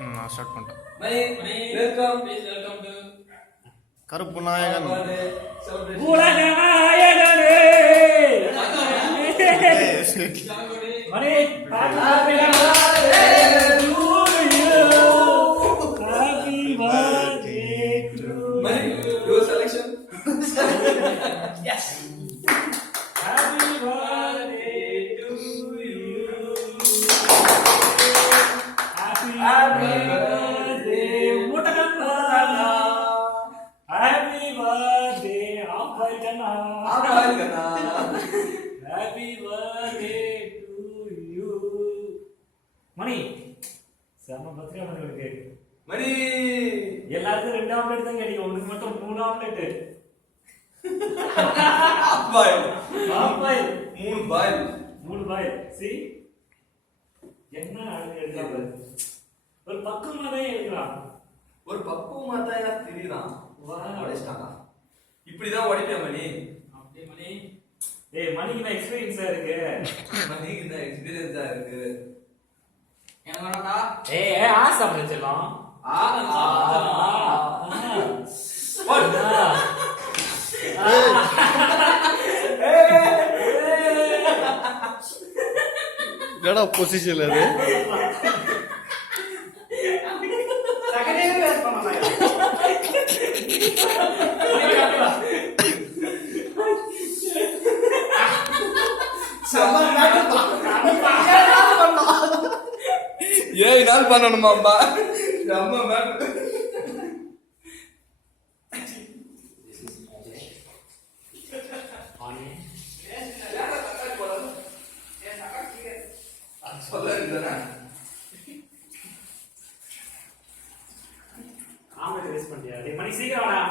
நான் ஸ்டார்ட் பண்ணிட்டேன். Welcome to கருப்பு நாயகன். உலக நாயகனே மணி happy birthday to your selection. Yes. Happy birthday to you. Happy birthday, Mutakana. Happy birthday, Abhaigana. Happy birthday to you. Mani, sama birthday mani ukke. Mani. எல்லாருக்கும் 2 omelette தான் கிடைக்கும். உனக்கு மட்டும் 3 ஆம்லெட். பாய் 3 பாய் see என்ன அழகு எழுதுறாங்க. ஒரு பக்கமா தான் எழுதுறான். ஒரு பக்குவமா தான் எனக்கு தெரியுறான். உடைச்சாங்க. இப்படி தான் உடைப்பேன் மணி. அப்படியே மணி. ஏய் மணிக்கு தான் எக்ஸ்பீரியன்ஸா இருக்கு. மணிக்கு தான் எக்ஸ்பீரியன்ஸா இருக்கு. என்ன வரடா? ஏய் ஆசை பண்ணலாம். என்னடா பொசிஷன் அது? ஏய் நாள் பண்ணணுமாம்பா நம்ம மேட்டர் ஆம்லெட் வேஸ்ட் பண்ணியா? டேய் மணி சீக்கிரம் வாடா.